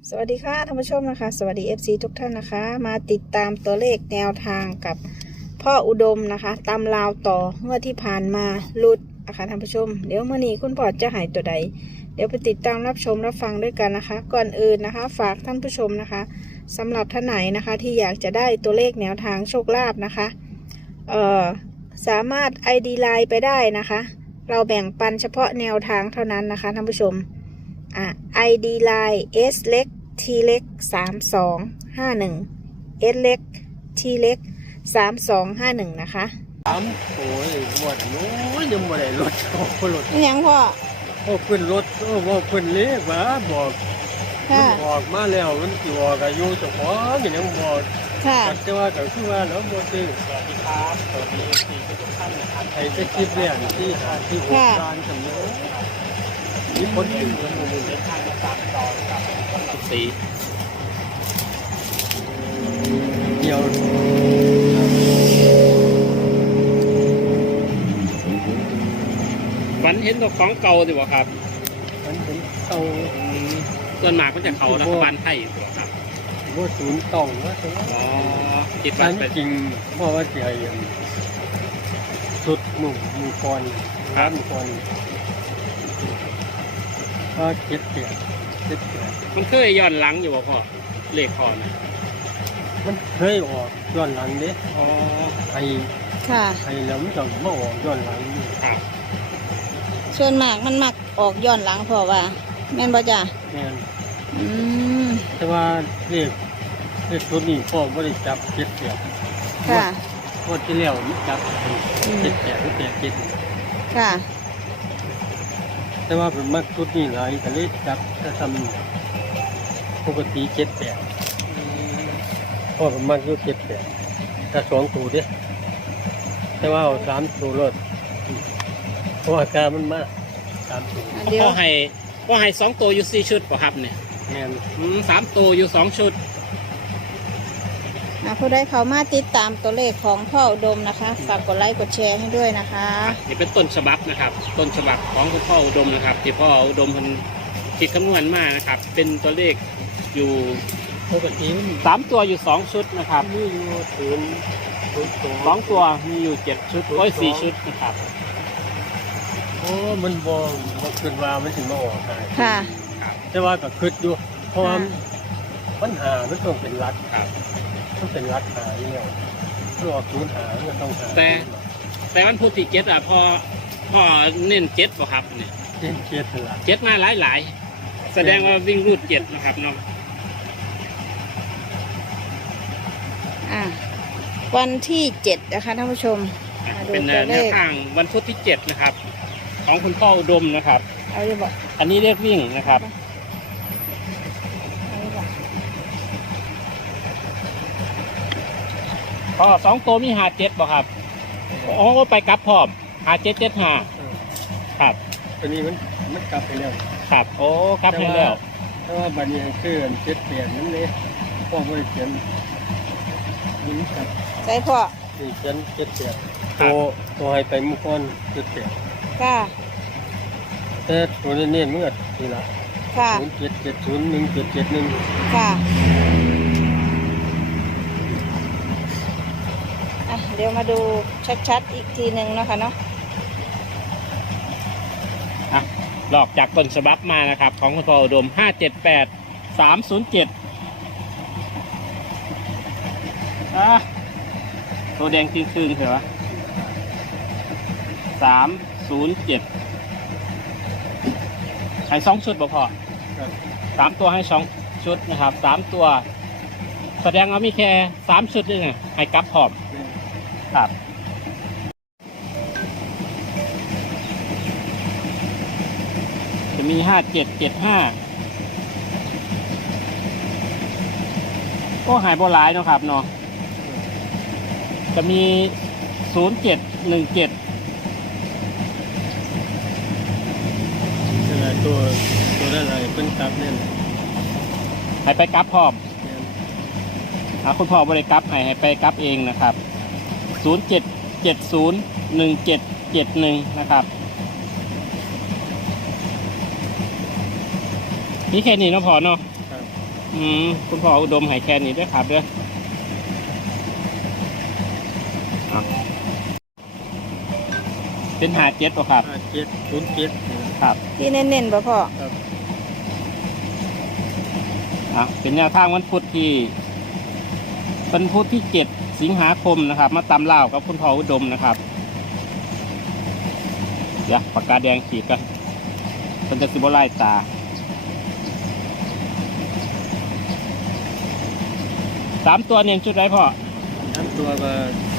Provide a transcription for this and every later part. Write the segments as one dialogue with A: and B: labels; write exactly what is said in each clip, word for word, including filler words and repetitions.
A: สวัสดีค่ะท่านผู้ชมนะคะสวัสดี เอฟ ซี ทุกท่านนะคะมาติดตามตัวเลขแนวทางกับพ่ออุดมนะคะตามราวต่อเมื่อที่ผ่านมาลุดนะคะท่านผู้ชมเดี๋ยวเมื่อนี้คุณพ่อจะหายตัวใดเดี๋ยวไปติดตามรับชมรับฟังด้วยกันนะคะก่อนอื่นนะคะฝากท่านผู้ชมนะคะสำหรับท่านไหนนะคะที่อยากจะได้ตัวเลขแนวทางโชคลาภนะคะเอ่อสามารถ ไอ ดี ไลน์ ไปได้นะคะเราแบ่งปันเฉพาะแนวทางเท่านั้นนะคะท่านผู้ชมอ่ะ ไอ ดี ไลน์ S เล็ก T เล็กสามสองห้าหนึ่ง S เล็ก T เล็กสามสองห้าหนึ่งนะคะ
B: สามโอ้ยหมดโอ้ยยังไม่ได้รถโอ้โหรถ
A: นี่ยังพ่อ
B: โอ้ขึ้นรถโอ้ว่าขึ้นเล็กวะบอกมันบอกมาแล้วมันกี่บอกอายุเจ้าของอย่างนี้บอก
A: ค่ะ
B: แต่ว่าก็คือว่าแล้วบ่ซื้อสวัสดีครับสวัสดีสี่ทุกท่านนะครับไอ้จะคลิปเนี่ยที่ที่โครงการสำเร็จมีคนอยู่ในหมู่เดินทางมาตามต่อกับสีเดียว
C: ฝันเห็นตัวของเก่าดีกว่าครับ
B: มันเป็นเตา
C: ส่วนมากก็จะเขารัฐบาลไทยดีกว่าครับ
B: ว่าศูนย์เตาว่าตรงนั้น
C: อ๋อคิด
B: อั
C: ว่าน เป็น
B: จริงเพราะว่าเสียอย่างสุดหนุ่มมีกรครับมีกรก็เก็บเสียเก็บเสีย
C: มันเคยย้อนหลังอยู่ว่าพ่อเลขพ่อนะ
B: มันเคยออกย้อนหลังเด้
C: อ๋อ
B: ไอ้
A: ค่ะ
B: ไอ้แล้วมันก็มาออกย้อนหลังนี่
C: ครับ
A: ส่วนมากมันมักออกย้อนหลังพ่อว่าแม่นบ่จ้ะ
B: แม่น
A: อืม
B: แต่ว่าเรียกเรียกตัวนี้พ่อไม่ได้จับเก็บเสีย
A: ค่ะ
B: งวดที่แล้วมันจับเจ็ดแปดหรือแปดเจ็ด
A: ค่ะ
B: แต่ว่าเป็นมักชุดนี้หลายก็เลยจับถ้าทำปกติเจ็ดแปดเพราะเป็นมักอยุเจ็ดแปดถ้าสองตัวเด้แต่ว่าเอาสามตัวรถเพราะว่าการมันมาสามตัว
A: เดี๋ยว
C: พ่อให้พ่อให้สองตัวอยู่สี่ชุดป่ะครับเนี่ย
B: แม่น
C: อืมสามตัวอยู่สองชุด
A: อ่ะผู้ใดเขามาติดตามตัวเลขของพ่ออุดมนะคะฝากกดไลค์กดแชร์ให้ด้วยนะคะ
C: นี่เป็นต้นฉบับนะครับ ต้นฉบับของคุณพ่ออุดมนะครับ ที่พ่ออุดมมันคิดคำนวณมานะครับ เป็นตัวเลขอยู่
B: ปกติมัน
C: สามตัวอยู่สองชุดนะครับ
B: มีอยู่ศูนย์ศูนย์ตัว
C: สองตัวมีอยู่เจ็ดชุดโอ้ยสี่ชุดนะครับ
B: โอ้มันบ่บ่คิดว่ามันถึงมาออกได้
A: ค่ะ
B: แต่ว่าก็คิดอยู่เพราะว่าปัญหามันต้องเป็นรัฐ
C: ครับ
B: ต้องเป็นรัฐหาอยู่แล้วถ้าออกศูนย์หามันก็ต้องหา
C: แต่ แต่วันพุธที่เจ็ดอ่ะพอพอเน้นเจ็ดป่ะครับเนี่ย
B: เจ็ดเจ็ดหลัก
C: เจ็ดมาหลายหลายๆแสดงว่าวิ่งรูดเจ็ดนะครับเนาะ
A: อ่ะวันที่เจ็ดนะคะท่านผู้ชม
C: อ่ะ
A: มาดู
C: เป็น
A: ตัวเล
C: แนว
A: ข
C: ทางวันพุธที่เจ็ดนะครับ ของคุณพ่ออุดมนะครับ
A: เอาดีบอก
C: อันนี้เรียกวิ่งนะครับ
A: เอาดีบอก
C: ก็สองตัวมีหาเจ็ดป่ะครับอ๋อไปกลับพร้อมหาเจ็ดเจ็ดหาครับ
B: ตัวนี้มันมันกลับไปแล้ว
C: ครับโอ้กลับให้แล้ว
B: แต่ว่าบัดนี้คือเจ็ดเปลี่ยนนั่นเลยพ่อไม่ได้เขียนนี่มันกลับ
A: ใส่พ่อ
B: นี่เขียนเจ็ดเปลี่ยนตัวตัวให้ไปมุกอนเจ็ดเปลี่ยน
A: ค่ะ
B: แต่ตัวนี้เนี่ยมันก็ทีละ
A: ค่ะ
B: ศูนย์เจ็ดเจ็ดศูนย์หนึ่งเจ็ดเจ็ดหนึ่ง
A: ค่ะอ่ะเดี๋ยวมาดูชัดๆอีกทีหนึ่งเนาะคะเนาะ
C: อ่ะหลอกจากต้นฉบับมานะครับ ของคุณพ่ออุดมห้าเจ็ดแปดสามศูนย์เจ็ดอ่ะตัวแดงครึ่งๆเหรอสามศูนย์เจ็ดให้สองชุดบ่พอสามตัวให้สองชุดนะครับสามตัว แสดงว่ามีแค่สามชุดด้วยไงให้กลับพร้อมครับจะมีห้าเจ็ดเจ็ดห้าก็หายโบหลายเนาะครับเนาะจะมีศูนย์เจ็ดหนึ่งเจ็ด
B: นี่แหละตัวตัวนั้นอะไรเป็นกลับเนี่ย
C: ให้ไปกลับพร้อมอ่ะคุณพ่อบริกรับให้ให้ไปกลับเองนะครับศูนย์เจ็ดเจ็ดศูนย์หนึ่งเจ็ดเจ็ดหนึ่งนะครับนี่แค่นี้เนาะพอเนาะ
B: ครับ
C: อืมคุณพ่ออุดมให้แค่นี้ด้วยครับเด้ออ่ะเป็นหาเจ็ดป่ะครับ
B: ห้าเจ็ดศูนย์เจ็ด
C: ครับ
A: ที่เน้นๆบ่พ่อ
B: ครับ
C: อ่ะเป็นแนวทางวันพุธที่วันพุธที่เจ็ดสิงหาคมนะครับ มาตำเล่าวกับคุณพ่ออุดมนะครับเดี๋ยวปากกาแดงขีดกันมันจะสิบไล่ตาสามตัวเนียงชุดไรพ่อ
B: ทั้งตัวมา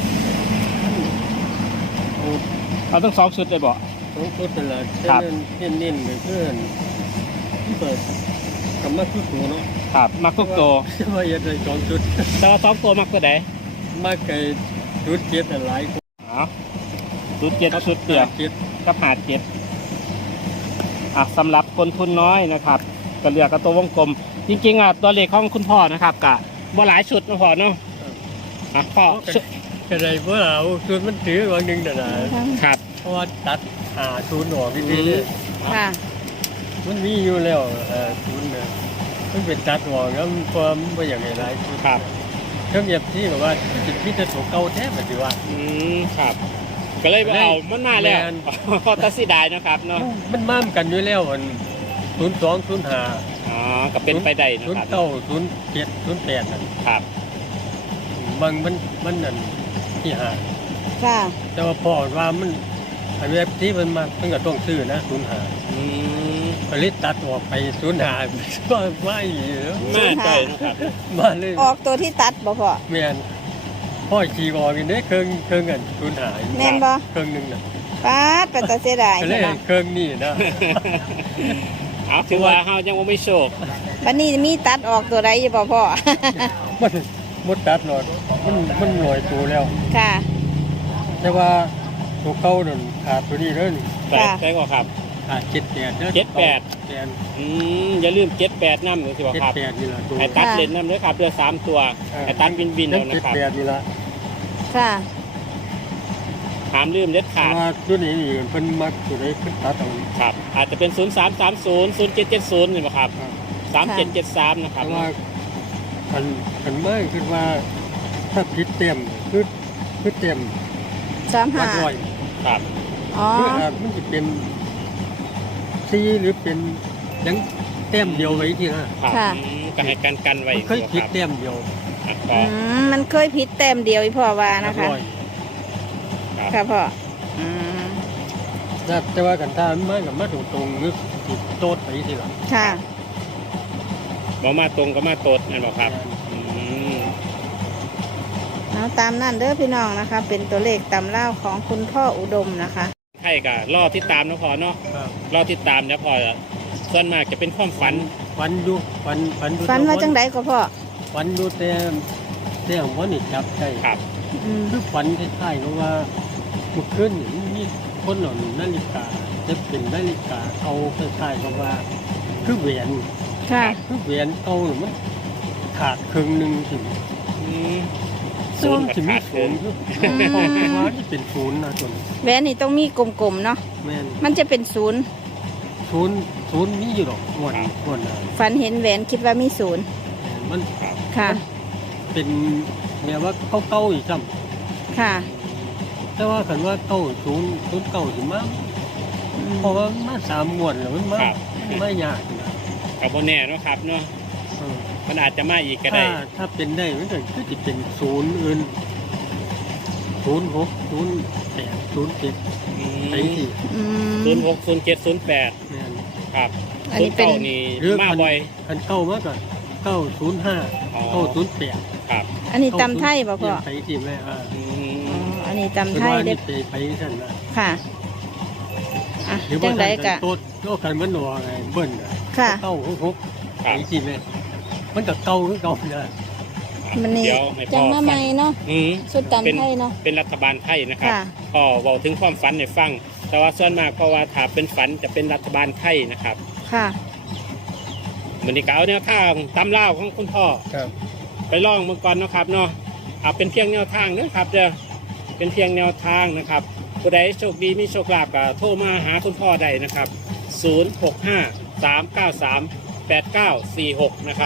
B: โอ้
C: เอาทั้งสองชุดเลยบ่
B: สองชุดนั่นแหละ
C: ครับ
B: เน้นเน้นๆเลยเพื่อนที่เปิดกำมัดทุกตัวเนาะ
C: ครับมักทุกตัว
B: ว่าอย่าได้สองชุด
C: แต่ว่าสองตัวมักตัวไหน
B: มากไก่ชุดเจ็ดหลายคน
C: เอาชุดเจ็ดชุดเดียว
B: เจ็ด
C: กับหาเจ็ดอ่ะสำหรับคนทุนน้อยนะครับก็เลือกกับตัววงกลม จริงๆอ่ะตัวเลขของคุณพ่อนะครับกะบ่หลายชุดนะพ่อเนาะอ่ะพ่อชุด
B: กระไรเพื่อเอาชุดมันถือวันหนึ่งแต่ละ
C: ครับ
B: เพราะว่าตัดหาชุดหน่อพี่ดีเลย
A: ค่ะ
B: มันมีอยู่แล้วเออชุดเนี่ยมันเป็นตัดหน่อแล้วมันความไม่อย่างไรหลายชุด
C: ครับ
B: เครื่องเย็บที่แบบว่าจิตพิจารณาเก่าแท้ปัจจุบัน
C: อืมครับ ก็เลยบ่เอามันมาแล้ว
B: แม่น
C: พอตัดสิได้นะครับเนาะ
B: มันม่ามกันอยู่แล้วมันศูนย์สองศูนย์ห้า
C: อ๋อก็เป็นไปได้นะ
B: ศูน
C: ค
B: ย์
C: รับ
B: เก้าศูนย์เจ็ดศูนย์แปดนั่น
C: ครับ
B: บางมันมันนั่นที่หา
A: ค่ะ
B: แต่ว่าพอว่ามันอันเว็บที่มันมามันก็ต้องซื้อนะศูนย์ห้า
C: อืม
B: ผลิตตัดออกไปศูนย์ห้าก็ไม่แล้ว
C: มาใจนะครับ
B: มาเลย
A: ออกตัวที่ตัดบ่พ่อ
B: แม่นพ่อขี่ออกอีกเด้เครื่องเครื่องกันศูนย์ห้า
A: แม่นบ่
B: เครื่องหนึงน่ะ
A: ป๊าดเป็นตาเสียดาย
B: ก็เล
A: ใช่
B: ย
A: ไหม
B: เครื่องนี้นะ
C: เอาถือว่าเฮายังบ่มีโชค
A: วันนี้มีตัดออกตัวใดอยู่บ่พ่อ
B: มันมดตัดหลอดมันมันหน่วยตัวแล้ว
A: ค่ะ
B: แต่ว่าตัวเก่านั่นขาดตัวนี้เลย
C: แต่
A: ค่ะ
C: แต่ก็ครับ
B: ขาดเจ็ดแปดด้อ
C: เจ็ดแปด
B: แปด
C: อืมอย่าลืมเจ็ดแปดน้ำหรือสิบ่
B: เจ็ด
C: ครับ
B: แปดนี่ละตัว
C: ให้ตัดเลนน้ำด้วยครับเรือสามตัว
B: เออ
C: ให้ตัดบินบินๆเอา
B: เจ็
C: นะ
B: ด
C: ครับ
B: แปดนี่ละ
A: ค่ะ
C: หามลืมเด็ด
B: แต่
C: ขาด
B: ว่าตัวนี้นี่เพิ่นมักตัวใดเพิ่นตัดเอา
C: ครับ อาจจะเป็นศูนย์สามสามศูนย์ศูนย์เจ็ดเจ็ดศูนย์นี่บ่ครับสามเจ็ดเจ็ดสามนะค
B: เพ
C: รับ
B: ราะว่าคันคันไม่คือว่าถ้าผิดเต็มคือคือเต็ม
A: สาม
B: วั
A: ห้า
B: ดร้อย
C: ครับ
A: อ๋อ
B: คืออาจมันจะเป็นซีหรือเป็นหยังเต็มเดียวไว้ที่นะครับ
A: ค่ะ
C: อืมก็ให้กันกันไว้
B: มันเคยผิด
C: ครับ
B: เต็มเดียว
C: อ่ะ
A: อื
C: ก็
A: มมันเคยผิดแต้มเดียวอีพ่อว่านะคะ
B: วัดร้อย
C: ครับ
A: ค่ะพ่ออืม
B: แต่แต่ว่ากันถ้ามันมากับมาตรงๆหรือติดโต๊ดไปที่หลัง
A: ค่ะ
C: บ่มาตรงก็มาโตดนั่นบ่ครับอืม
A: เอาตามนั่นเด้อพี่น้องนะคะ เป็นตัวเลขตำเล่าของคุณพ่ออุดมนะคะ
C: ไทยก็รอติดตามนะพอเนาะ
B: ครับ
C: รอติดตามนะพอส่วนมากจะเป็นความฝัน
B: ฝันดูฝันฝันดู
A: ฟันว่าจังไดก็พ่อ
B: ฝันดูแต่แต่ของว่านี่จับได้
C: ครับ
A: อืม
B: คือฝันคล้ายๆกับว่าเมื่อคืนนี่มีคนเอานาฬิกาจะเป็นนาฬิกาเอาคล้ายๆกับว่า คือแหวน
A: ค่ะ
B: คือแหวนเอาหรือมันขาดครึ่งหนึ่งถึง
C: อืม
B: ศู
C: ศู
B: น
C: น
B: ย์
C: ย์
B: ถึง
C: ขาด
B: ศู
C: ศู
B: น
C: น
B: ย์
C: ย์
B: คือพอว่าจะเป็นศูนย์นะส่วน
A: แหวนนี่ต้องมีกลมๆเนาะ
B: แม่น
A: มันจะเป็นศูนย์
B: ศูนย์ศูนย์มีอยู่หรอกงวดงวดนะ
A: ฝันเห็นแหวนคิดว่ามีศูนย์
B: มัน
A: ค่ะ
B: เป็นเนี่ยว่าเก้าๆอีกซ้
A: ค่ะ
B: ำแต่ว่าคันว่าเก้าศูนย์ศูนย์เก้าถึงมา
A: อืม
B: เพราะว่ามาสามงวดแล้วมันมา
C: ครับ
B: ไม่ยากนะ
C: กับโบแน่เนาะครับเนาะ
B: เออ
C: มันอาจจะมาอีกก็
B: ถ้า
C: ได้
B: ถ้าเป็นได้มันก็คือจะเป็นศูนย์อื่นศูนย์หกศูนย์แปดศูนย์เจ็ด
C: อื
B: ไอ้
C: ม
B: ที่
A: อืม
C: ศูนย์หกศูนย์เจ็ดศูนย์แปด
B: แม่น
C: ครับ
A: อัน
C: ศู
A: นี้
C: นย์
A: เป็น
C: เก้านี่
B: หรือ
C: มา
B: คัน
C: บ่อย
B: คันเก้ามากกว่าเก้าศูนย์ห้า
C: อ๋อ
B: เก้าศูนย์แปด
C: ครับ
A: อันนี้ตำไทยบ่พ่อ
B: ไปที่แม่อ่า
C: อื
A: อ๋อ
C: ม
A: อันนี้ตำ
B: เป็น
A: ไทย
B: ว่า
A: เด้
B: นี่
A: อ
B: ไปไปสั่นนะ
A: ค่ะอ่ะ
B: หรือ
A: จั
B: ว่าง
A: ได
B: คัน
A: กะ
B: โต๊ดโลกคันมันหนัวไงเบิ้ลน่ะ
A: ค่ะ
B: เก้าหกหก
C: ครั
B: ไป
C: บ
B: ที่แม่มันก็เก้าคือเก้านะ
A: มันนี่
C: เดี๋ยวให้
A: จั
C: พ่
A: ง
C: อ
A: มา
C: ฟั
A: ใหม่
C: ง
A: เนาะ
C: อืม
A: สุดตำไทยเนาะ
C: เป็นรัฐบาลไทยนะครับ
A: ค่ะ
C: พ่อเว้าถึงความฝันให้ฟัง แต่ว่าส่วนมากเพราะว่าถ้าเป็นฝันจะเป็นรัฐบาลไทยนะครับ
A: ค่ะ
C: เหมือนที่เก่าเนี่ยข้างตำเล่าวของคุณพ่อ
B: ครับ
C: ไปลองเมื่อก่อนเนาะครับเนาะเอาเป็นเพียงแนวทางนะครับเด้อเป็นเพียงแนวทางนะครับผู้ใดโชคดีมีโชคลาภก็โทรมาหาคุณพ่อได้นะครับศูนย์ หก ห้า สาม เก้า สาม แปด เก้า สี่ หกนะครับเป็น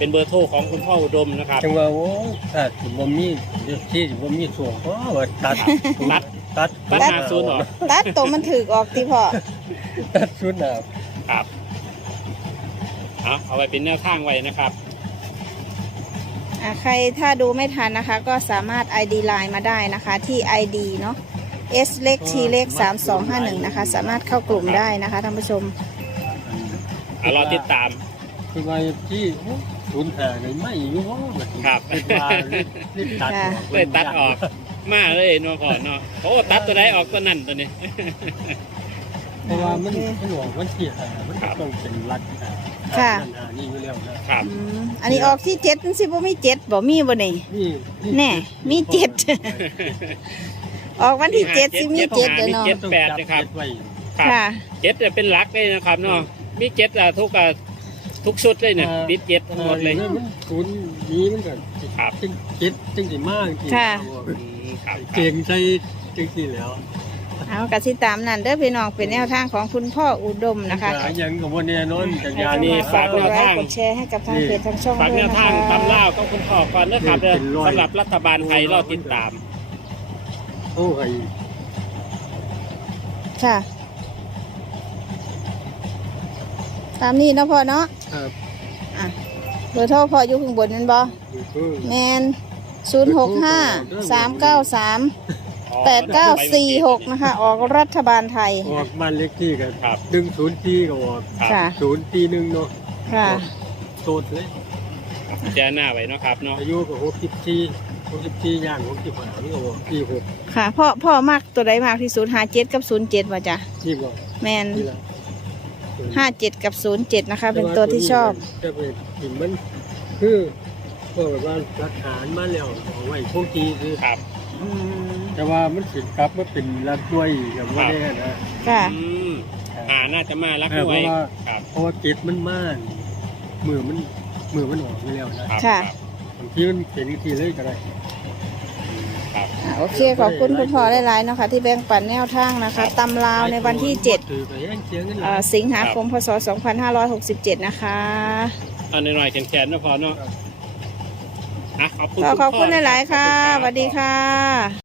C: เป็นเบอร์โทรของคุณพ่ออุดมนะครับ
B: จังว่าโอ้ถ้าสิบ่มีเดี๋ยวที่สิบ่มีส่วนเพราะว่าตัด
C: ตัด
B: ตัด
C: ตัดหาศูนย์เหรอ
A: ตัดตัวมันถือออกที่พ่อ
B: ตัดชุดน่ะ
C: ครับเอาเอาไว้เป็นแนวทางไว้นะครับ
A: อ่ะใครถ้าดูไม่ทันนะคะ ก็สามารถ ไอ ดี ไลน์ มาได้นะคะที่ ไอ ดี เนาะ S เล็ก T เล็กสามสองห้าหนึ่งนะคะ สามารถเข้ากลุ่มได้นะคะท่านผู้ชม
C: เอาเราติดตาม
B: คือว่าที่ศูนย์หาในไม่อยู่ว่าแบบ
C: ครับ
B: เป็นว่ารีบตัดออก
C: เลยตัดออก มาเลยเนาะพ่อเนาะโอ้ตัดตัวใดออกตัวนั้นตัวนี้
B: เพราะว่ามัน
A: โอเค
B: มันบอกมันเสียหามัน
C: ครับ
B: ต้องเป็นรัด
A: ค่ะ
B: นั่นหานี่อยู่แล้วนะครับ
A: อืมอันนี้ออกที่เจ็ดสิบ่มีเจ็ดบ่มีบ่นี่
B: นี่
A: แน่มีเจ็ด ออกวันที่เจ็ดสิมีเจ็ดเด้อเนาะ
C: มีเจ็ด
B: ต้อง
C: แปด
B: จับ
C: นะครับ
B: เจ็ดไว้
C: ครับ
A: ค่ะ
C: เจ็ดเนี่ยเป็นหลักเลยนะครับเนาะมีเจ็ดอะทุกอะทุกชุดเลยเนี่ยติดเจ็ดทั้งหมดเลย
B: ออมันศูนย์นี้มันก็
C: ครับ
B: จึงเจ็ดจึงสิมากจริง
A: ค่ะ
C: อืมครับ
B: เก่งใส่จึงสิแล้ว
A: เอากระสิตามนั่นเด้อพี่น้องเป็นแนวทางของคุณพ่ออุดมนะคะ
B: หายังกับวันนี้นอนจากยา
C: นี่
B: นี่
C: ฝาก
A: ก
C: แน
A: ด
C: ว
A: ไล
C: ทาง
A: ค์กดแชร์ให้กับทางเพจทางช่อง
C: ฝาก
A: ด้
C: แน
A: วย
C: ว
A: นะ
C: ทาง
A: คะ
C: ตำเล่าวก็คุณพ่อก่อนนะครับเด้อ
B: เป็นร้อย
C: สำหรับรัฐบาลไทยเราติดตาม
B: โอ้ย
A: ค่ะ ตามนี้เนาะพ่อเนาะ
B: ครับ
A: อ่ะเบอร์โทรพ่ออยู่ข้างบนนั่นบ่แมนศูนย์หกห้าสามเก้าสามแปดเก้าสี่หกนะคะ ออกรัฐบาลไทย
B: ออกบ้านเล็กที่กัน
C: ครับ
B: ดึงศูนย์ที่ก็ออก
C: ครับ
A: ค่ะ
B: ศูนย์ที่หนึ่งเนาะ
A: ค่ะ
B: โสดเลย
C: เจาหน้าไว้เนาะครับเนาะ
B: อายุก็หกสิบสี่หกสิบสี่ย่างหกสิบห้านี่ก็ออกที่หก
A: ค่ะพ่อพ่อมากตัวใดมากที่สุดห้าเจ็ดกับศูนย์เจ็ดว่ะจ้ะ
B: นี่บอก
A: แมน
B: นี่ละ
A: ห้าเจ็ดกับศูนย์เจ็ดนะคะ เป็นตัวที่ชอบ
B: จะเป็นหินมันคือบอกแบบว่าหลักฐานมาแล้วเอาไว้พวกทีคือ
C: ครับ
A: อืม
B: แต่ว่ามันสิกลับมาเป็นรักด้วยกับว่าได้นะ
A: ค่ะ
C: อืมอ่าน่าจะมารัก
B: เออ
C: ด้
B: เพ
C: วย
B: ราะว่า
C: ครับ
B: เพราะว่าเก็ดมันมากมือมันมือมันออกไปแล้วนะครับ
A: ค่ะ
B: บางทีมันเป็นทีเลยก็ได้
C: ครับ
A: อ่ะโอเค ขอบคุณคุณพ่อหลายๆเนาะคะที่แบ่งปันแนวทางนะคะตำลาวในวันที่เจ็ด
B: ถือไปแย่งเสียงกันหลา
A: เอ่อย สิงหาคมพศสองพันห้าร้อยหกสิบเจ็ดนะคะ
C: เอาหน่อยๆแขนๆเนาะพอเนาะอ่ะขอบคุณ
A: ก็
C: ณ
A: ขอบคุณ
C: พ่นะ
A: หลายๆค่ะ
C: ขอบ
A: สวัสดี
C: รับ
A: ค่ะ